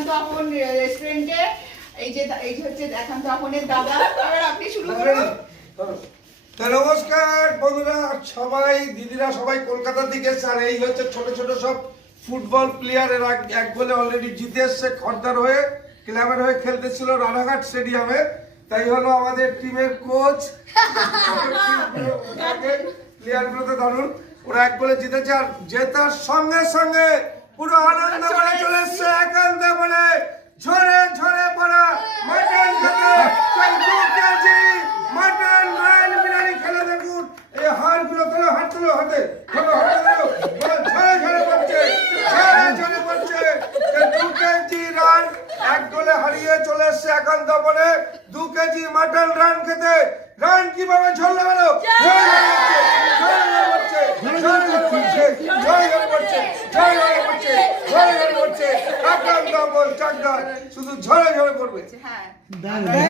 একান্ত আপন রেস্টুরেন্টে। এই যে হচ্ছে একান্ত আপনের দাদা। এবার আপনি শুরু করুন। নমস্কার বন্ধুরা, সবাই দিদিরা সবাই কলকাতা থেকে এসছে। আর এই হচ্ছে ছোট ছোট সব ফুটবল প্লেয়ার। এরা এক গোলে অলরেডি জিতে এসছে। খর্দার হয়ে ক্লাবের হয়ে খেলতেছিল রানাঘাট স্টেডিয়ামে। তাই হলো আমাদের টিমের কোচ, প্লেয়ারগুলো তো দারুণ। ওরা এক গোলে জিতেছে। আর জেতার সঙ্গে সঙ্গে পুরো আনন্দ করে চলে এসছে একান্ত বলে ঝরে ঝরে পড়া মাটন খেতে। 2 কেজি মাটন রয়্যাল বিরিয়ানি খেলে দেখুন। এই হাড়গুলো তোলো, হাত তোলো, হাতে তোলো, হাতে তোলো, ঝরে ঝরে পড়ছে, ঝরে ঝরে পড়ছে। 2 কেজি রান এক গোলে হারিয়ে চলে এসছে একান্ত বলে 2 কেজি মাটন রান খেতে। রান কিভাবে ঝরলো গেল? শুধু ঝরে ঝরে পড়বে। হ্যাঁ।